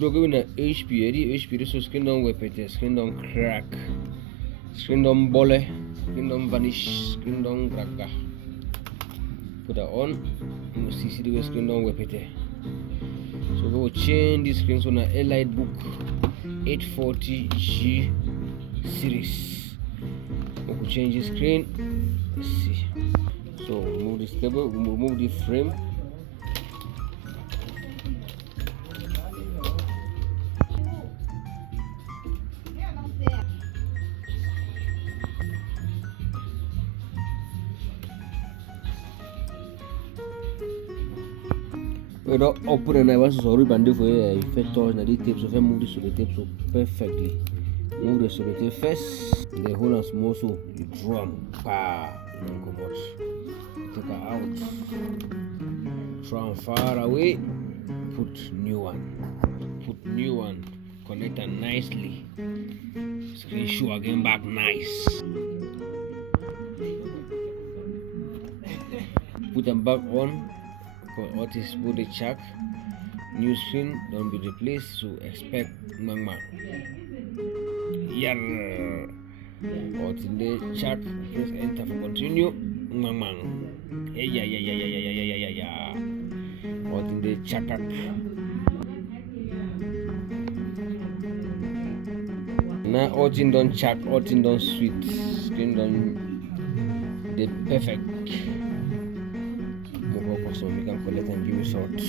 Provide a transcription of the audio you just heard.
Given a HP, so screen don't repeat, screen don't crack, screen don't bole, screen don't vanish, screen don't crack. Put that on, you see the screen don't repeat. So we will change the screens on a elitebook 840G series. We will change the screen. Let's see. So remove this cable, remove the frame. We don't open and I was sorry bandu for effectors na the tapes of move this to the tape so perfectly. Move the solitaire first, the whole and small so you drum come out. Take her out. From far away, put new one, connect her nicely. Screen show again back nice. Put them back on. What is put the check? New screen don't be replaced, so expect mangma. What in the check? Press enter for continue. Mangmang. Yeah. What in the check? Now all in don't check, all in don't sweet. Screen don't the perfect. So we can collect and give results.